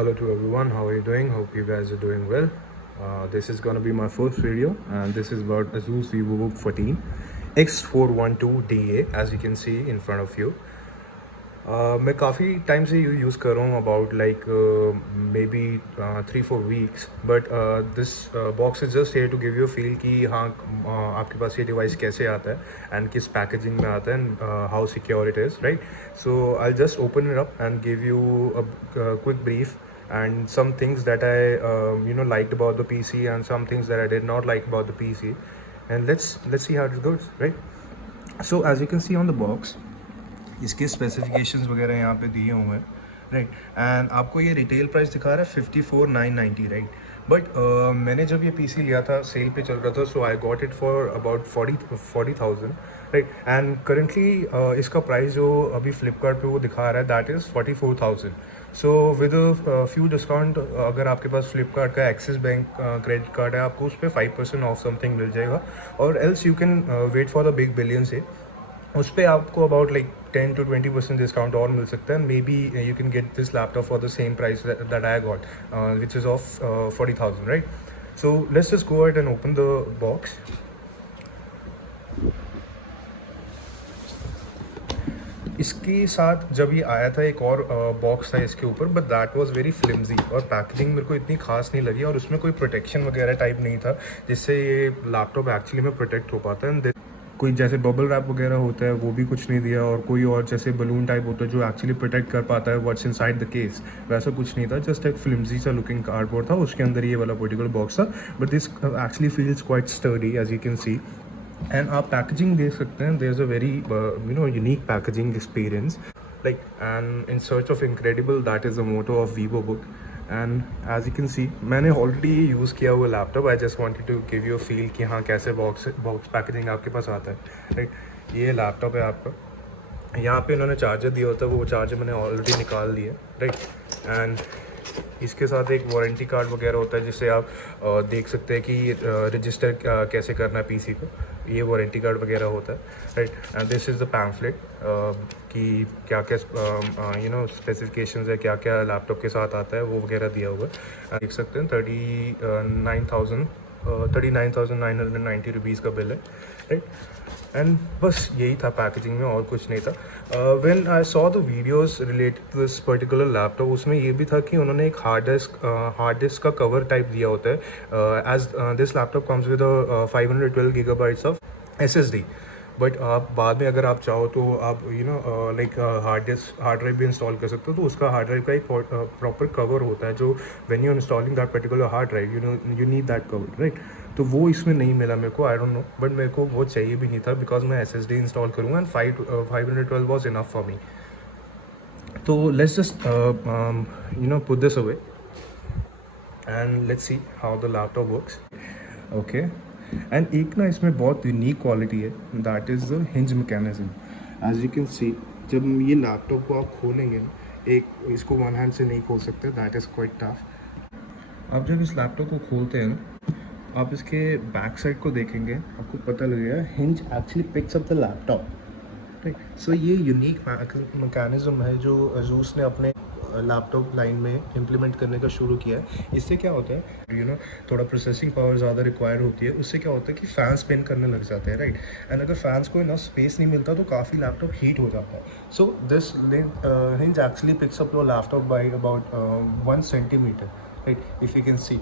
Hello to everyone, how are you doing? Hope you guys are doing well. This is gonna be my first video, and this is about Asus VivoBook 14 X412DA, as you can see in front of you. मैं काफ़ी टाइम से यूज़ कर रहा हूँ about like maybe 3-4 weeks, but this box is just here to give you feel कि हाँ आपके पास ये डिवाइस कैसे आता है एंड किस पैकेजिंग में आता है and how secure it is, right. So I just open it up and give you a quick brief and some things that I liked about the PC and some things that I did not like about the PC, and let's see how it goes, right? So as you can see on the box, इसके स्पेसिफिकेशंस वगैरह यहाँ पे दिए हुए हैं, right. And आपको ये retail price दिखा रहा है 54,990, राइट. बट मैंने जब ये पीसी लिया था सेल पे चल रहा था, so I got it for about 40,000, right. And currently इसका प्राइस जो अभी फ्लिपकार्ट पे वो दिखा रहा है that is 44,000. So with few discount, अगर आपके पास फ्लिपकार्ट का एक्सिस बैंक क्रेडिट कार्ड है, आपको उस पर 5% ऑफ समथिंग मिल जाएगा, और else you can wait for the big billion से उस पर आपको अबाउट लाइक 10 to 20% डिस्काउंट और मिल सकता है. May be you can get this laptop for the same price that I got, which is of 40,000, right. So let's just go ahead and open the box. इसके साथ जब ये आया था एक और बॉक्स था इसके ऊपर, but that was very flimsy, और पैकेजिंग मेरे को इतनी खास नहीं लगी, और उसमें कोई प्रोटेक्शन वगैरह टाइप नहीं था जिससे ये लैपटॉप एक्चुअली में प्रोटेक्ट हो पाता है. एंड कोई जैसे बबल रैप वगैरह होता है वो भी कुछ नहीं दिया, और कोई और जैसे बलून टाइप होता है जो एक्चुअली प्रोटेक्ट कर पाता है व्हाट्स इनसाइड द केस, वैसा कुछ नहीं था. जस्ट एक फ्लिम्जी सा लुकिंग कार्डबोर्ड था, उसके अंदर ये वाला पर्टिकुलर बॉक्स था. But this actually feels quite sturdy as you can see. And आप पैकेजिंग देख सकते हैं, there is a very unique packaging experience, like, and in search of incredible, that is the motto of VivoBook. And as you can see, मैंने already use किया हुआ laptop. I just wanted to give you feel कि हाँ कैसे box packaging आपके पास आता है, राइट. ये लैपटॉप है आपका, यहाँ पे इन्होंने चार्जर दिया होता है, वो चार्जर मैंने ऑलरेडी निकाल दिया, राइट. एंड इसके साथ एक वारंटी कार्ड वगैरह होता है जिससे आप देख सकते हैं कि रजिस्टर कैसे करना है पीसी को. ये वारंटी कार्ड वगैरह होता है, right. And this is the pamphlet कि क्या क्या स्पेसिफिकेशंस है, क्या क्या लैपटॉप के साथ आता है, वो वगैरह दिया हुआ है. देख सकते हैं 39,990 रुपीज़ का बिल है, राइट. एंड बस यही था पैकेजिंग में, और कुछ नहीं था. When I saw the videos related to this particular laptop, उसमें ये भी था कि उन्होंने एक हार्ड डिस्क का कवर टाइप दिया होता है, as this laptop comes with 512 GB of SSD. बट आप बाद में अगर आप चाहो तो आप लाइक हार्ड ड्राइव भी इंस्टॉल कर सकते हो. तो उसका हार्ड ड्राइव का एक प्रॉपर कवर होता है जो when you installing that particular hard drive you need that cover, right. तो वो इसमें नहीं मिला मेरे को, आई डोंट नो, बट मेरे को वो चाहिए भी नहीं था बिकॉज मैं SSD इंस्टॉल करूँगा and 512 was enough for me. तो let's just put this away and let's see how the laptop works. Okay. And एक ना इसमें बहुत यूनिक क्वालिटी है, that is the hinge mechanism. As you can see, जब ये लैपटॉप को आप खोलेंगे ना, एक इसको वन हैंड से नहीं खोल सकते, दैट इज़ क्वाइट टफ. आप जब इस लैपटॉप को खोलते हैं ना, आप इसके बैक साइड को देखेंगे, आपको पता लगेगा hinge actually picks up the laptop, right. So ये यूनिक मैकेनिज्म है जो अजूस ने अपने लैपटॉप लाइन में इम्प्लीमेंट करने का शुरू किया है. इससे क्या होता है, थोड़ा प्रोसेसिंग पावर ज़्यादा रिक्वायर होती है. उससे क्या होता है कि फ़ैन स्पिन करने लग जाते हैं, राइट. एंड अगर फैंस को इनफ स्पेस नहीं मिलता तो काफ़ी लैपटॉप हीट हो जाता है. So this hinge actually picks up your laptop by about 1 centimetre, right, if you can see.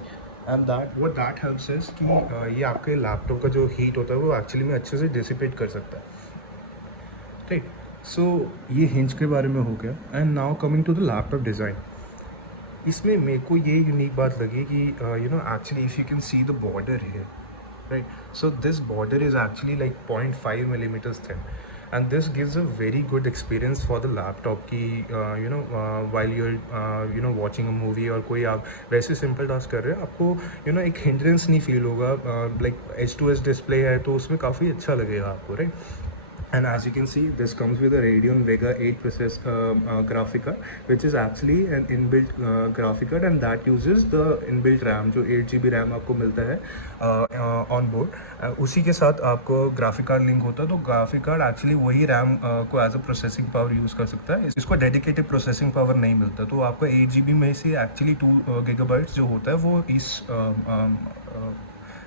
And that helps is कि ये आपके लैपटॉप का जो हीट होता है वो एक्चुअली में अच्छे से डिसिपेट कर सकता है, राइट. सो ये हिंज के बारे में हो गया. And now coming to the laptop design. इसमें मेरे को ये यूनिक बात लगी कि actually if you can see the border है, right. So this border is actually like 0.5 millimeters thin, and this gives a very good experience for the laptop की while you're watching a movie, और कोई आप वैसे simple task कर रहे हो, आपको एक हिंड्रेंस नहीं फील होगा. लाइक H2S डिस्प्ले है तो उसमें काफ़ी अच्छा लगेगा आपको, right. And as you can see, this comes with a Radeon Vega 8 process graphic card, which is actually an inbuilt graphic card, and that uses the inbuilt RAM, जो 8 GB RAM आपको मिलता है ऑन बोर्ड। उसी के साथ आपको graphic card link होता है, तो ग्राफिक कार्ड एक्चुअली वही रैम को as a processing power use कर सकता है। इसको डेडिकेटेड प्रोसेसिंग पावर नहीं मिलता, तो आपको 8 GB में से एक्चुअली 2 GB जो होता है वो इस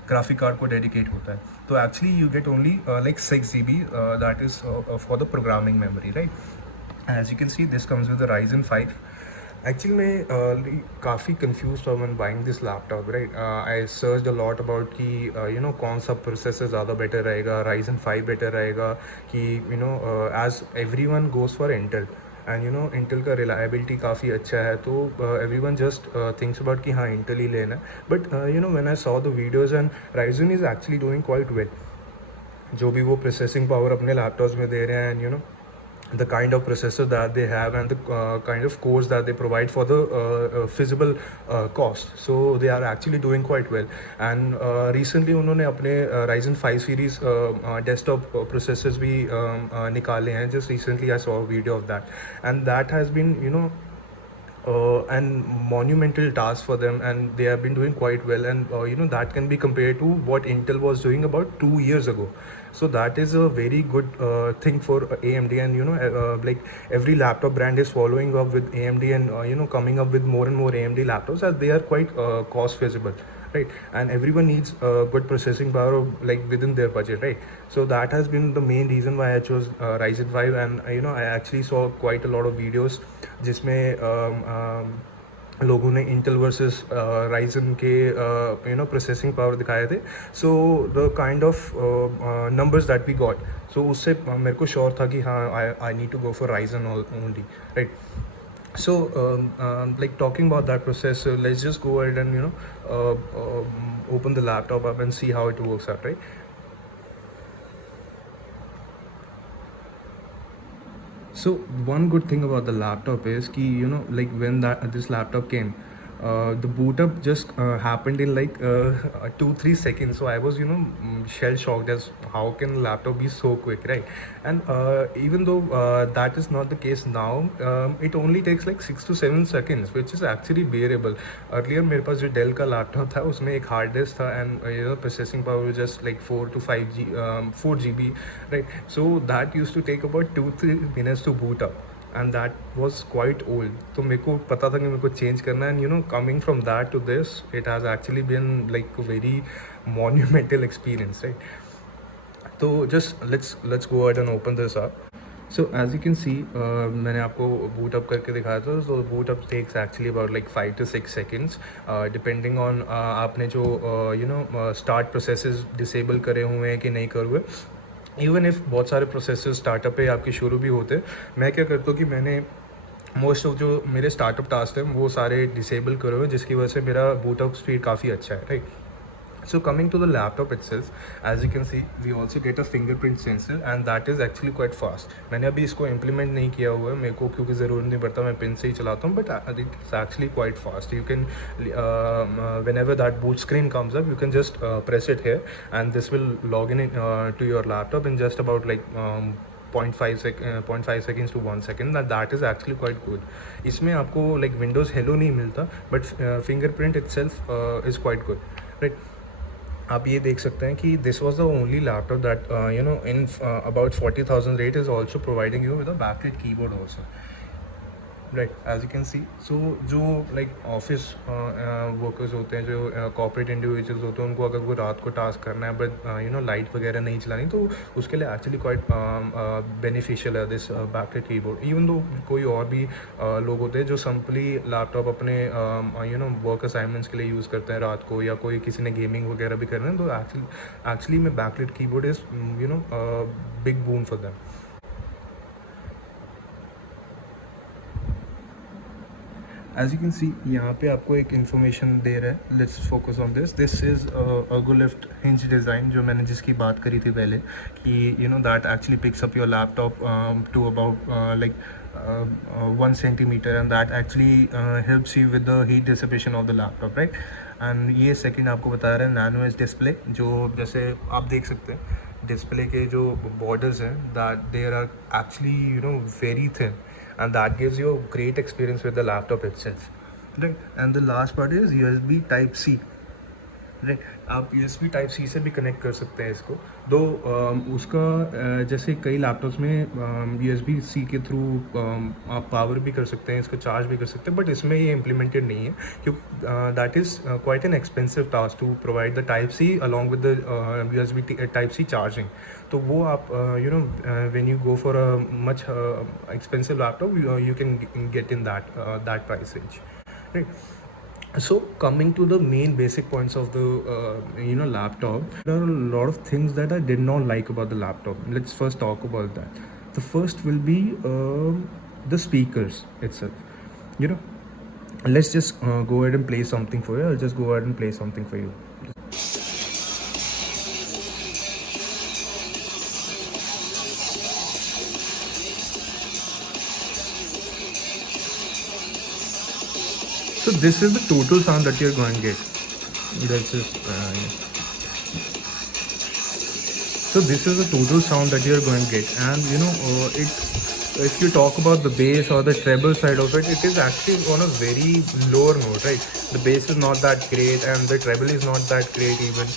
graphic card को dedicate होता है। तो actually you get only like 6 GB that is for the programming memory, right? And as you can see, this comes with the Ryzen 5. Actually मैं काफ़ी confused था when buying this laptop, right? I searched a lot about कि कौन सा प्रोसेसर ज़्यादा बेटर रहेगा, Ryzen 5 बेटर रहेगा कि as everyone goes for Intel, and Intel का रिलायबिलिटी काफ़ी अच्छा है, तो एवरीवन जस्ट थिंक्स अबाउट कि हाँ इंटेल ही लेना है। But when I saw the videos and Ryzen is actually doing quite well. जो भी वो प्रोसेसिंग पावर अपने लैपटॉप्स में दे रहे हैं, and the kind of processor that they have and the kind of cores that they provide for the feasible cost, so they are actually doing quite well. And recently उन्होंने अपने Ryzen 5 series desktop processors भी निकाले हैं। Just recently I saw a video of that, and that has been and monumental task for them, and they have been doing quite well. And that can be compared to what Intel was doing about 2 years ago. So that is a very good thing for AMD, and like every laptop brand is following up with AMD, and coming up with more and more AMD laptops, as they are quite cost feasible, right? And everyone needs good processing power like within their budget, right? So that has been the main reason why I chose Ryzen 5, and I actually saw quite a lot of videos जिसमें लोगों ने Intel versus Ryzen के processing power दिखाए थे। So the kind of numbers that we got, so उससे मेरे को sure था कि हाँ I need to go for Ryzen only, right? So like talking about that processor, let's just go ahead and open the laptop up and see how it works out, right? So one good thing about the laptop is कि like when this laptop came, the boot up just happened in like 2-3 seconds. So I was shell shocked as how can laptop be so quick, right? And even though that is not the case now, it only takes like 6 to 7 seconds, which is actually bearable. Earlier मेरे पास जो डेल का लैपटॉप था उसमें एक hard disc था, and processing power was just like 4 GB, right? So that used to take about 2-3 minutes to boot up, and that was quite old. तो मेरे को पता था कि मेरे को चेंज करना है, and coming from that to this, it has actually been like a very monumental experience, right? तो just let's go ahead and open this up. So as you can see, मैंने आपको boot up करके दिखाया था, so boot up takes actually about like 5 to 6 seconds, depending on आपने जो start processes disable करे हुए हैं कि नहीं करे हुए। इवन इफ़ बहुत सारे प्रोसेसर स्टार्टअप पे आपके शुरू भी होते हैं, मैं क्या करता हूँ कि मैंने मोस्ट ऑफ जो मेरे स्टार्टअप टास्क हैं वो सारे डिसेबल करे हुए हैं, जिसकी वजह से मेरा बूट अप स्पीड काफ़ी अच्छा है, right? So coming to the laptop itself, as you can see, we also get a fingerprint sensor, and that is actually quite fast. मैंने अभी इसको implement नहीं किया हुआ है, मेरे को क्योंकि ज़रूरत नहीं पड़ता, मैं पिन से ही चलाता हूँ, but it's actually quite fast. You can whenever that boot screen comes up, you can just press it here, and this will log in to your laptop in just about like 0.5 seconds to 1 second. That is actually quite good. इसमें आपको like Windows Hello नहीं मिलता, but fingerprint itself is quite good, right? आप ये देख सकते हैं कि this was the only laptop that in about 40,000 rate is also providing you with a backlight keyboard also, right? As you can see. So जो like office workers होते हैं, जो कॉर्पोरेट इंडिविजुअल्स होते हैं, उनको अगर वो रात को टास्क करना है बट लाइट वगैरह नहीं चलानी, तो उसके लिए एक्चुअली क्वाइट बेनिफिशियल है this backlight keyboard. Even though कोई और भी लोग होते हैं जो सिंपली लैपटॉप अपने वर्क असाइनमेंट्स के लिए यूज़ करते हैं रात को, या कोई किसी ने गेमिंग वगैरह भी करना है, तो एक्चुअली में backlight keyboard is big boon for them. As you can see, यहाँ पे आपको एक इन्फॉर्मेशन दे रहा है। Let's focus on this is ergo lift hinge design, जो मैंने जिसकी बात करी थी पहले कि that actually picks up your laptop to about like 1 centimeter, and that actually helps you with the heat dissipation of the laptop, right? And ये सेकंड आपको बता रहा है नैनो एज डिस्प्ले, जो जैसे आप देख सकते हैं डिस्प्ले के जो बॉर्डर्स हैं that there are actually very thin, and that gives you a great experience with the laptop itself, right? And the last part is USB type C, right. आप USB टाइप सी से भी कनेक्ट कर सकते हैं इसको, दो उसका जैसे कई लैपटॉप्स में USB C के थ्रू आप पावर भी कर सकते हैं, इसको चार्ज भी कर सकते हैं, बट इसमें ये इम्प्लीमेंटेड नहीं है क्योंकि that is quite an expensive task to provide the type C along with the USB type C charging. तो वो आप when you go for a much expensive laptop you can get in that price range, right. So coming to the main basic points of the laptop, there are a lot of things that I did not like about the laptop. Let's first talk about that. The first will be the speakers itself. Let's just go ahead and play something for you. I'll just go ahead and play something for you. So this is the total sound that you're going to get. That's just, so this is the total sound that you're going to get, and it. If you talk about the bass or the treble side of it, it is actually on a very lower note, right? The bass is not that great, and the treble is not that great even.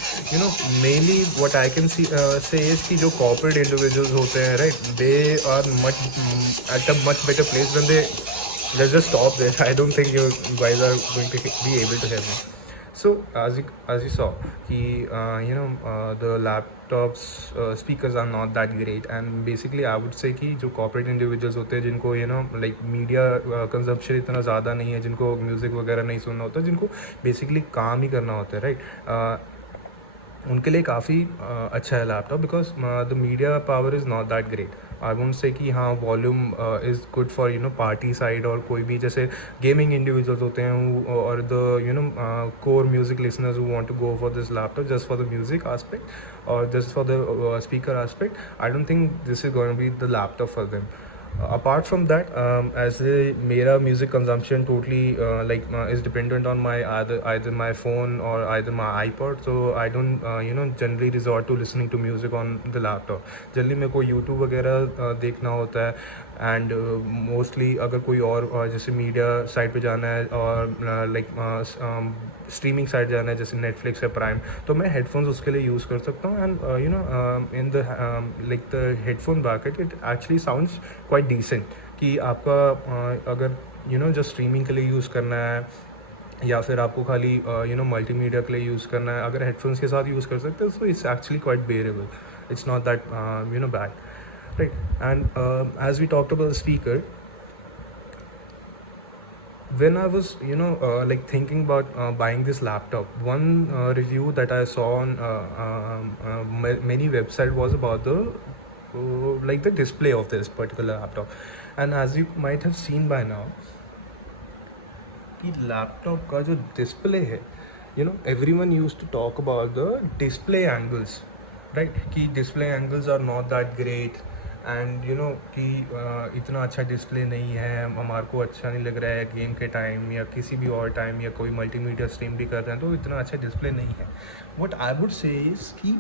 Mainly what I can say is कि जो corporate individuals होते हैं, right? They are much at a much better place when they. Let's just stop there. I don't think you guys are going to be able to hear me. So as you saw, the laptops speakers are not that great, and basically I would say कि जो corporate individuals होते हैं जिनको like media consumption इतना ज़्यादा नहीं है, जिनको music वगैरह नहीं सुनना होता, जिनको basically काम ही करना होता है, right? उनके लिए काफ़ी अच्छा है laptop, because the media power is not that great. I won't say कि हाँ volume is good for party side, और कोई भी जैसे गेमिंग इंडिविजुअल्स होते हैं और the core music listeners who want to go for this laptop just for the music aspect और just for the speaker aspect, I don't think this is going to be the laptop for them. Apart from that, as मेरा music consumption totally is dependent on my either my phone or either my iPod, so I don't generally resort to listening to music on the laptop. Generally मेरे को YouTube वगैरह देखना होता है, and mostly अगर कोई और जैसे मीडिया साइट पे जाना है और स्ट्रीमिंग साइट जाना है जैसे नेटफ्लिक्स या प्राइम, तो मैं हेडफोन्स उसके लिए यूज़ कर सकता हूँ, and in the headphone bracket it actually sounds quite decent कि आपका अगर जो स्ट्रीमिंग के लिए यूज़ करना है या फिर आपको खाली मल्टीमीडिया के लिए यूज़ करना है, अगर हेडफोन्स के साथ यूज़ कर सकते हैं तो इट्स एक्चुअली क्वाइट बेरेबल, it's not that bad, right? And as we talked about the speaker, when I was thinking about buying this laptop, one review that I saw on many website was about the display of this particular laptop, and as you might have seen by now कि लैपटॉप का जो डिस्प्ले है, everyone used to talk about the display angles, right? कि display angles are not that great, and कि इतना अच्छा डिस्प्ले नहीं है, हमारे को अच्छा नहीं लग रहा है गेम के टाइम या किसी भी और टाइम, या कोई मल्टीमीडिया स्ट्रीम भी कर रहे हैं तो इतना अच्छा डिस्प्ले नहीं है। What I would say is कि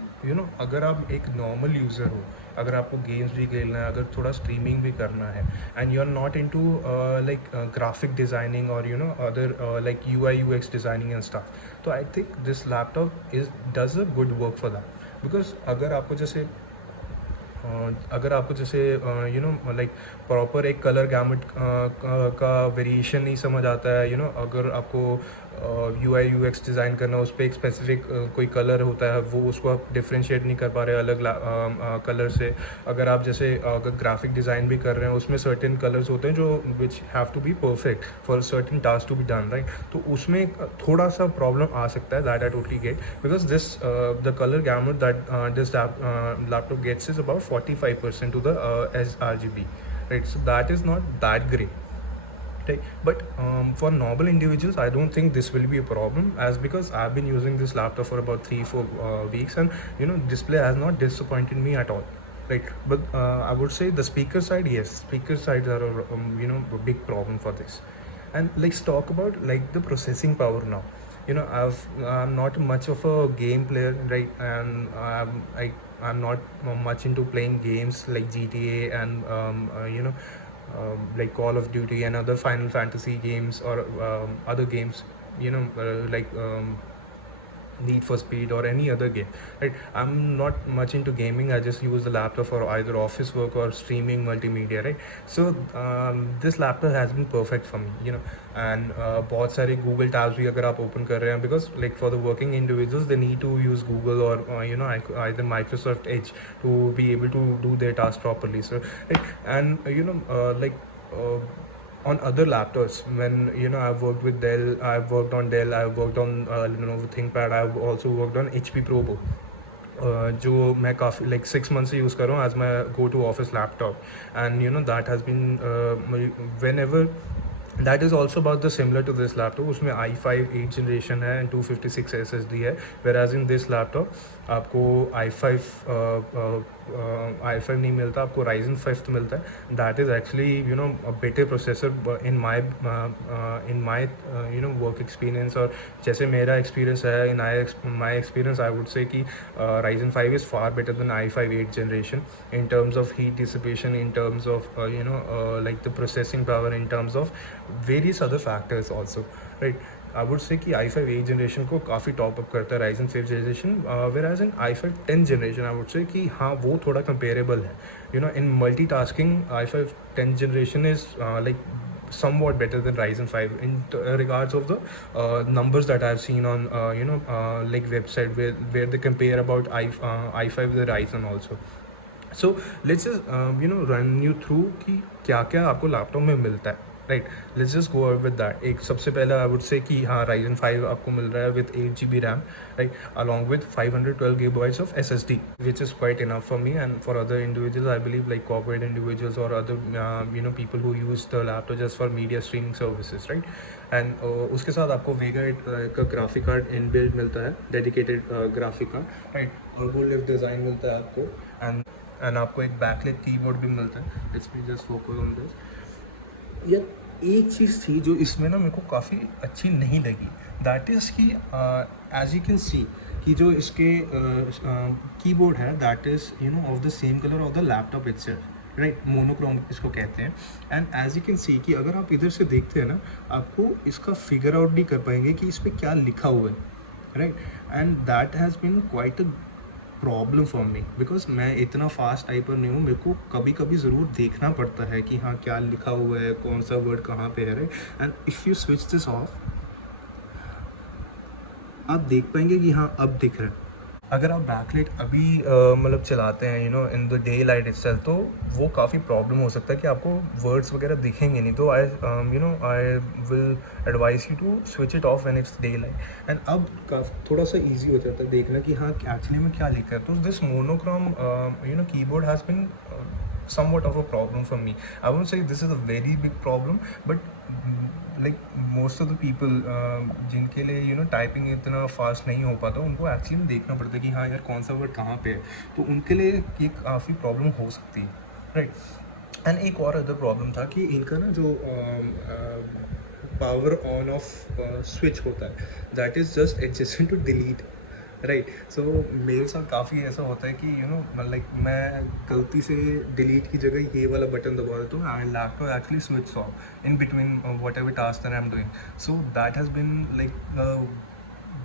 अगर आप एक नॉर्मल यूज़र हो, अगर आपको गेम्स भी खेलना है, अगर थोड़ा स्ट्रीमिंग भी करना है, and you are not into graphic designing और other UI UX designing and stuff, तो I think this laptop does a good work for that. Because अगर आपको जैसे प्रॉपर एक कलर गैमेट का वेरिएशन नहीं समझ आता है, अगर आपको UI UX डिज़ाइन करना, उस पर एक स्पेसिफिक कोई कलर होता है, वो उसको आप डिफ्रेंशिएट नहीं कर पा रहे अलग कलर से, अगर आप जैसे अगर ग्राफिक डिज़ाइन भी कर रहे हैं उसमें सर्टेन कलर्स होते हैं जो which have to be perfect for certain task to be done, right? तो उसमें थोड़ा सा प्रॉब्लम आ सकता है, that I totally get, because this the colour gamut that this laptop gets is about 45% to the sRGB, right? So that is not that great, right? But for normal individuals I don't think this will be a problem, as because I've been using this laptop for about 3-4 weeks, and display has not disappointed me at all, right? But I would say the speaker side, yes, speaker sides are a big problem for this. And let's talk about the processing power now. I'm not much of a game player, right? And I'm not much into playing games like GTA and like Call of Duty and other Final Fantasy games or other games, like Need for Speed or any other game, right? I'm not much into gaming. I just use the laptop for either office work or streaming multimedia, right? So this laptop has been perfect for me, and बहुत सारे Google tabs भी अगर आप open कर रहे हैं, because like for the working individuals they need to use Google or either Microsoft Edge to be able to do their task properly. So right, and uh, on other laptops, when I've worked with Dell, I've worked on Dell, I've worked on Lenovo ThinkPad, I've also worked on HP ProBook, जो मैं काफ़ी like 6 months से यूज़ कर रहा हूँ as my go to office laptop. And that has been whenever that is also about the similar to this laptop. उसमें i5 8th generation है and 256 SSD है, whereas in this laptop आपको i5 i5 नहीं मिलता, आपको Ryzen 5 मिलता है. That is actually a better processor in my work experience. और जैसे मेरा experience है in my experience, I would say कि Ryzen 5 is far better than i5 8th generation in terms of heat dissipation, in terms of like the processing power, in terms of various other factors also, right? I would say कि i5 8th generation को काफ़ी top up करता है Ryzen 5th generation, whereas in i5 10th generation I would say कि हाँ वो थोड़ा comparable है. In multitasking i5 10th generation is like somewhat better than Ryzen 5 in regards of the numbers that I've seen on like website where they compare about i5 with Ryzen also. So let's just run you through कि क्या क्या आपको लैपटॉप में मिलता है, right? Let's just go with that. एक सबसे पहले आई वुड से कि हाँ Ryzen 5 आपको मिल रहा है with 8 GB RAM, right, along with 512 GB of SSD, which is quite enough for me and for other individuals, I believe like corporate individuals और other people who use the laptop just for media streaming services, right? And उसके साथ आपको वेगा का graphic card inbuilt मिलता है, dedicated graphic card, right, और वो lift design मिलता है आपको. एंड आपको एक बैकलाइट कीबोर्ड भी मिलता है. लेट्स मी जस्ट फोकस ऑन दिस. यार एक चीज़ थी जो इसमें ना मेरे को काफ़ी अच्छी नहीं लगी, दैट इज़ कि एज यू कैन सी कि जो इसके कीबोर्ड है that is of the same colour of the laptop itself, right, monochrome इसको कहते हैं. And as you can see कि अगर आप इधर से देखते हैं ना, आपको इसका फिगर आउट नहीं कर पाएंगे कि इस पर क्या लिखा हुआ है, right? And that has been quite a problem for me, because मैं इतना फास्ट टाइपर नहीं हूँ. मेरे को कभी कभी ज़रूर देखना पड़ता है कि हाँ क्या लिखा हुआ है, कौन सा वर्ड कहाँ पे है, right? And if you switch this of, आप देख पाएंगे कि हाँ अब दिख रहा है. अगर आप बैकलाइट अभी मतलब चलाते हैं in the day light itself, तो वो काफ़ी प्रॉब्लम हो सकता है कि आपको वर्ड्स वगैरह दिखेंगे नहीं. तो I will advise you to switch it off when it's daylight. And अब थोड़ा सा ईजी हो जाता है देखना कि हाँ एक्चुअली में क्या लिखा है. तो this monochrome keyboard has been somewhat of a problem for me. I won't say this is a very big problem, but like most of the people जिनके लिए टाइपिंग इतना फास्ट नहीं हो पाता, उनको एक्चुअली देखना पड़ता है कि हाँ यार कौन सा वर्ड कहाँ पे है. तो उनके लिए ये काफ़ी प्रॉब्लम हो सकती है, राइट? एंड एक और अदर प्रॉब्लम था कि इनका ना जो पावर ऑन ऑफ स्विच होता है, that is just adjusted to delete, right? So मेरे साथ काफ़ी ऐसा होता है कि लाइक मैं गलती से डिलीट की जगह ये वाला बटन दबा देता हूँ and laptop actually switch off in between what ever task that I am doing. So that has been like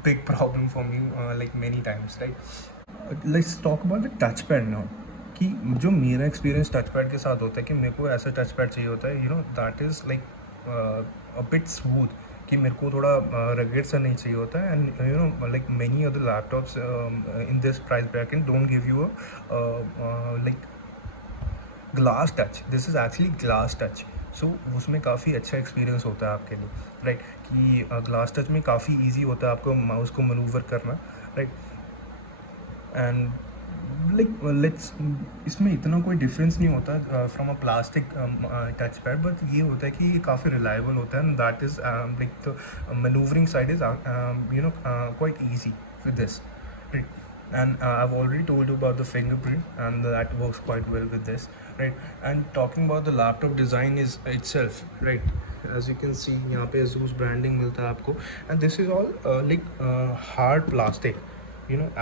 big problem for me like many times, right? Let's talk about the touch pad now. कि जो मेरा experience touch pad के साथ होता है कि मेरे को ऐसा टच पैड चाहिए होता है that is like a bit smooth, कि मेरे को थोड़ा रगेड सा नहीं चाहिए होता है. And like many other laptops in this price bracket don't give you like glass touch. This is actually glass touch. So उसमें काफ़ी अच्छा एक्सपीरियंस होता है आपके लिए, राइट? कि ग्लास टच में काफ़ी ईजी होता है आपको माउस को मनूवर करना, राइट? एंड लाइक लेट्स इसमें इतना कोई डिफरेंस नहीं होता from a plastic touch pad, but ये होता है कि ये काफ़ी रिलायबल होता है. And that is like the manoeuvring side is quite easy with this, right? And I've already told you about the fingerprint, and that works quite well with this, right? And talking about the laptop design is itself, right? As you can see यहाँ पे Asus branding मिलता है आपको, and this is all like hard plastic,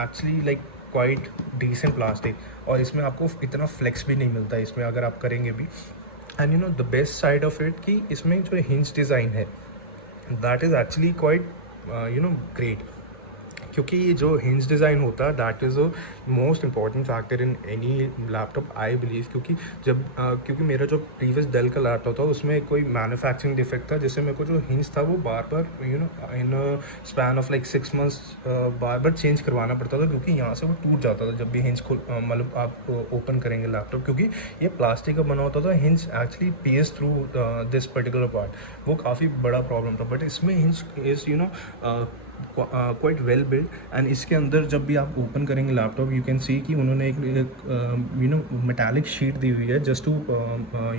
actually like quite decent plastic, और इसमें आपको इतना फ्लेक्स भी नहीं मिलता इसमें अगर आप करेंगे भी। And you know the best side of it कि इसमें जो हिंज डिज़ाइन है that is actually quite you know great, क्योंकि ये जो हिंज डिज़ाइन होता है that is a most important factor in any laptop I believe, क्योंकि क्योंकि मेरा जो प्रीवियस डेल का लैपटॉप था उसमें कोई मैन्युफैक्चरिंग डिफेक्ट था, जिससे मेरे को जो हिंज था वो बार बार you know in span of like 6 months बार बार चेंज करवाना पड़ता था, क्योंकि यहाँ से वो टूट जाता था जब भी हिंज मतलब आप ओपन करेंगे लैपटॉप, क्योंकि ये प्लास्टिक का बना होता था। Hinge actually piers through this particular part, वो काफ़ी बड़ा प्रॉब्लम था। बट इसमें hinge is you know quite well build, and इसके अंदर जब भी आप ओपन करेंगे लैपटॉप यू कैन सी कि उन्होंने एक यू नो मेटालिक शीट दी हुई है just to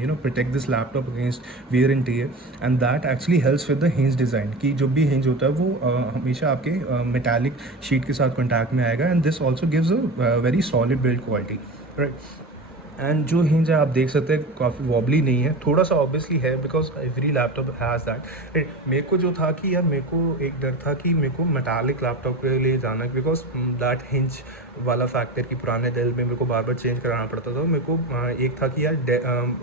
you know protect this laptop against wear and tear, and that actually helps with the hinge design कि जो भी हिंज होता है वो हमेशा आपके मेटालिक शीट के साथ कॉन्टैक्ट में आएगा, and this also gives a very solid build quality, right. And जो हिंज है आप देख सकते हैं काफ़ी वॉबली नहीं है, थोड़ा सा ऑब्वियसली है because every laptop has that. मेरे को जो था कि यार मेरे को एक डर था कि मेरे को मेटालिक लैपटॉप के लिए जाना है, बिकॉज दैट हिंज वाला फैक्टर कि पुराने डेल में मेरे को बार बार चेंज कराना पड़ता था। मेरे को एक था कि यार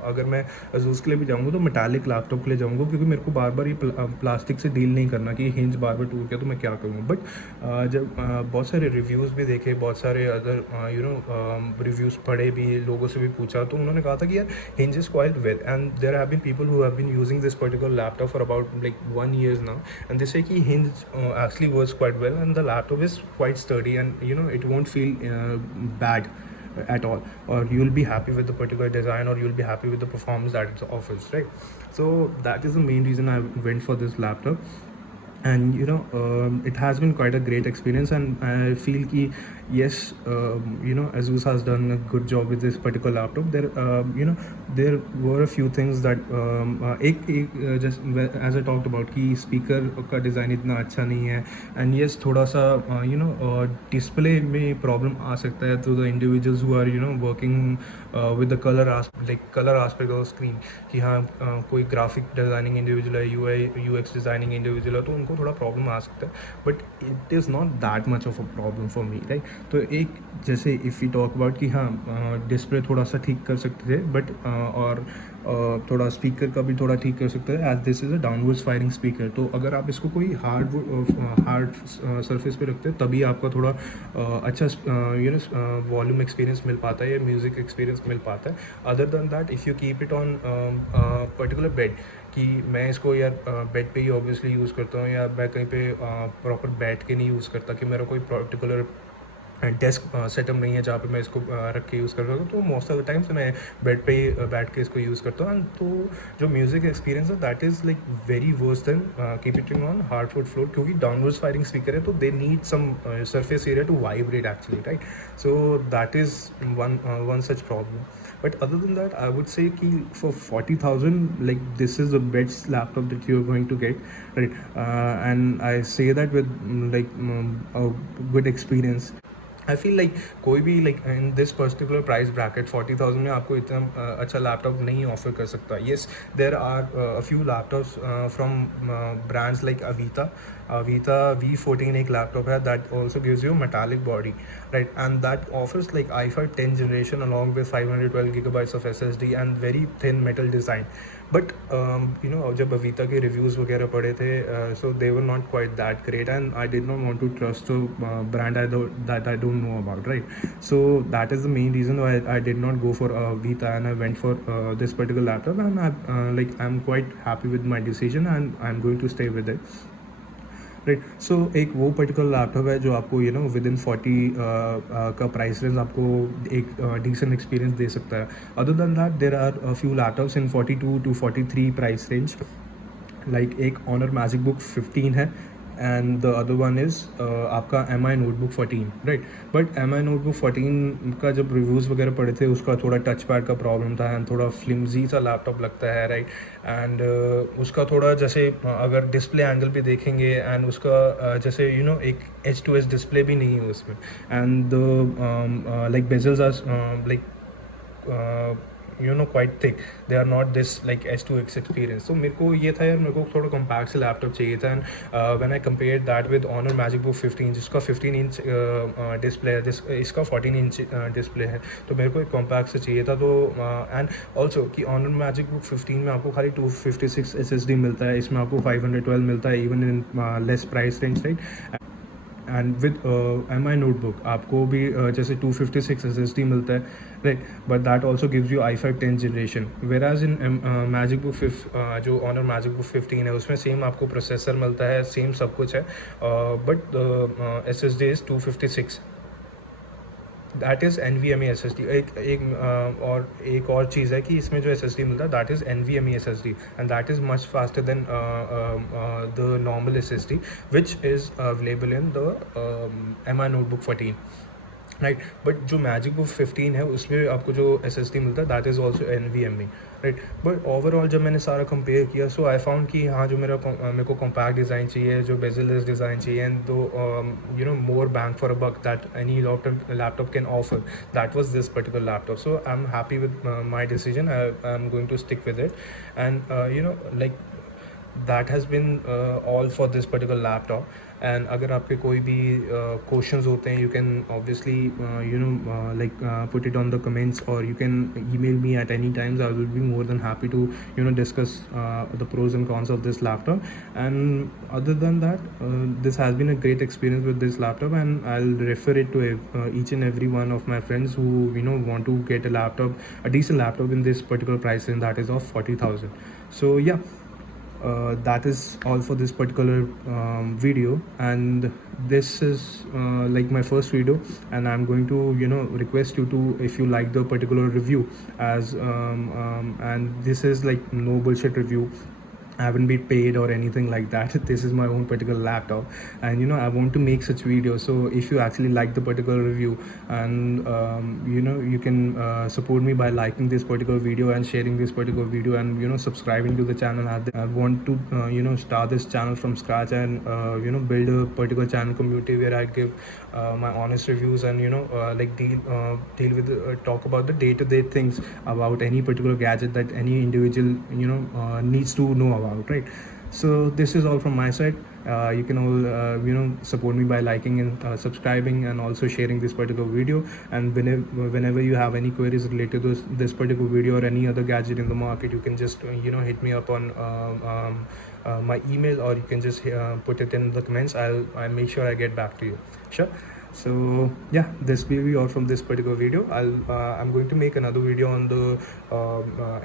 अगर मैं अजूस के लिए भी जाऊँगा तो मेटालिक लैपटॉप के लिए जाऊँगा, क्योंकि मेरे को बार बार ये प्लास्टिक से डील नहीं करना कि हिंज बार बार टूट गया तो मैं क्या करूँगा। बट जब बहुत सारे रिव्यूज़ भी देखे, बहुत सारे अदर यू नो रिव्यूज़ पढ़े भी, लोगों से भी पूछा, तो उन्होंने कहा था कि यार hinge is quite well, and there have been people who have been using this particular laptop for about like 1 year now, and they say कि hinge actually works quite well, and the laptop is quite sturdy, and you know it won't feel bad at all, or you'll be happy with the particular design, or you'll be happy with the performance that it offers, right? So that is the main reason I went for this laptop, and you know it has been quite a great experience, and I feel ki yes, you know Asus has done a good job with this particular laptop. There you know there were a few things that just as I talked about कि speaker का design इतना अच्छा नहीं है, and yes थोड़ा सा you know display में problem आ सकता है to the individuals who are you know working with the color aspect of the screen, कि हाँ कोई graphic designing individual है, UI UX designing individual है, तो उनको थोड़ा प्रॉब्लम आ सकता है, but it is not that much of a problem for मी, राइट। तो एक जैसे इफ़ यू टॉक अबाउट कि हाँ डिस्प्ले थोड़ा सा ठीक कर सकते थे, बट और थोड़ा स्पीकर का भी थोड़ा ठीक कर सकते हैं, as this is a downwards firing speaker. तो अगर आप इसको कोई हार्ड सरफेस पे रखते हैं तभी आपका थोड़ा अच्छा यू नो वॉल्यूम एक्सपीरियंस मिल पाता है या म्यूज़िक एक्सपीरियंस मिल पाता है। Other than that if you keep it on particular bed, कि मैं इसको यार बेड पे ही ऑब्वियसली यूज़ करता हूँ, या मैं कहीं पे प्रॉपर बैठ के नहीं यूज़ करता, कि मेरा कोई पर्टिकुलर डेस्क सेटअप नहीं है जहाँ पे मैं इसको रख के यूज़ कर रहा हूँ, तो मोस्ट ऑफ द टाइम्स मैं बेड पे ही बैठ के इसको यूज़ करता हूँ। तो जो म्यूज़िक एक्सपीरियंस है that is like very worse than keeping on hardwood floor, क्योंकि डाउनवर्ड्स फायरिंग स्पीकर है तो they need some surface area to vibrate actually, right. So that is one such problem. But other than that, I would say कि for 40,000, like this is the best laptop that you're going to get, right? And I say that with a good experience. I feel like कोई भी like in this particular price bracket 40,000 में आपको इतना अच्छा लैपटॉप नहीं offer कर सकता। Yes there are a few laptops from brands like Avita V14 एक लैपटॉप है that also gives you metallic body, right, and that offers like i5 10th generation along with 512 GB of SSD and very thin metal design. But you know जब Avita के reviews वगैरह पढ़े थे, so they were not quite that great, and I did not want to trust brand that I don't know about, right? So that is the main reason why I did not go for Vita, and I went for this particular laptop, and I'm quite happy with my decision, and I'm going to stay with it, right? So एक वो particular laptop है जो आपको you know with in 40 का price range आपको एक decent experience दे सकता है। Other than that there are few laptops in 42 to 43 price range, like एक ऑनर मैजिक बुक 15 है, and the other one is आपका MI notebook 14, right. But MI notebook 14 का जब रिव्यूज़ वगैरह पढ़े थे उसका थोड़ा टच पैड का प्रॉब्लम था, एंड थोड़ा फ्लिमजी सा लैपटॉप लगता है, राइट। एंड उसका थोड़ा जैसे अगर डिस्प्ले एंगल भी देखेंगे, एंड उसका जैसे यू नो एक H2S डिस्प्ले भी नहीं है उसमें, and the like bezels are like quite thick. They are not this like S2X experience. So मेरे को ये था यार, मेरे को थोड़ा compact से लैपटॉप चाहिए था. And when I compared that with Honor MacBook 15 जिसका 15 इंच डिस्प्ले है, इसका 14 इंच डिस्प्ले है, तो मेरे को एक कॉम्पैक्ट से चाहिए था. तो एंड ऑल्सो कि Honor MacBook 15 में आपको खाली 256 SSD मिलता है, इसमें आपको 512 मिलता है even in less price range, right. And with MI notebook आपको भी जैसे 256 SSD मिलता है, right, but that also gives you i5 10th generation. Whereas in Magic Book जो ऑनर मैजिक बुक 15 है उसमें सेम आपको प्रोसेसर मिलता है, सेम सब कुछ है, but SSD is 256. That is NVMe SSD. एक और चीज़ है कि इसमें जो SSD मिलता है that is NVMe SSD, and that is much faster than the normal SSD which is available in the MI notebook 14, right. But जो मैजिक बुक 15 है उसमें आपको जो SSD मिलता है that is also NVMe, right. But overall जब मैंने सारा कंपेयर किया, सो आई फाउंड कि हाँ, जो मेरे को कॉम्पैक्ट डिज़ाइन चाहिए, जो बेजललेस डिज़ाइन चाहिए, and do more bang for a buck that any laptop can offer, that was this particular laptop. So I am happy with my decision. I am going to stick with it. And like that has been all for this particular laptop. And अगर आपके कोई भी questions होते हैं, you can obviously put it on the comments, or you can email me at any times. I will be more than happy to discuss the pros and cons of this laptop. And other than that, this has been a great experience with this laptop, and I'll refer it to each and every one of my friends who want to get a decent laptop in this particular price range, that is of 40,000. So yeah, that is all for this particular video, and this is like my first video, and I'm going to request you to, if you like the particular review, as and this is like no bullshit review. I haven't been paid or anything like that. This is my own particular laptop, and I want to make such videos. So if you actually like the particular review, and you can support me by liking this particular video and sharing this particular video, and subscribing to the channel. I want to start this channel from scratch, and build a particular channel community where I give my honest reviews, and like deal with talk about the day-to-day things about any particular gadget that any individual needs to know about, right. So this is all from my side. You can all support me by liking and subscribing, and also sharing this particular video. And whenever you have any queries related to this particular video or any other gadget in the market, you can just hit me up on my email, or you can just put it in the comments. I'll make sure I get back to you. Sure. So yeah, this will be all from this particular video. I'm going to make another video on the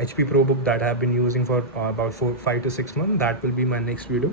HP ProBook that I have been using for about 5 to 6 months. That will be my next video.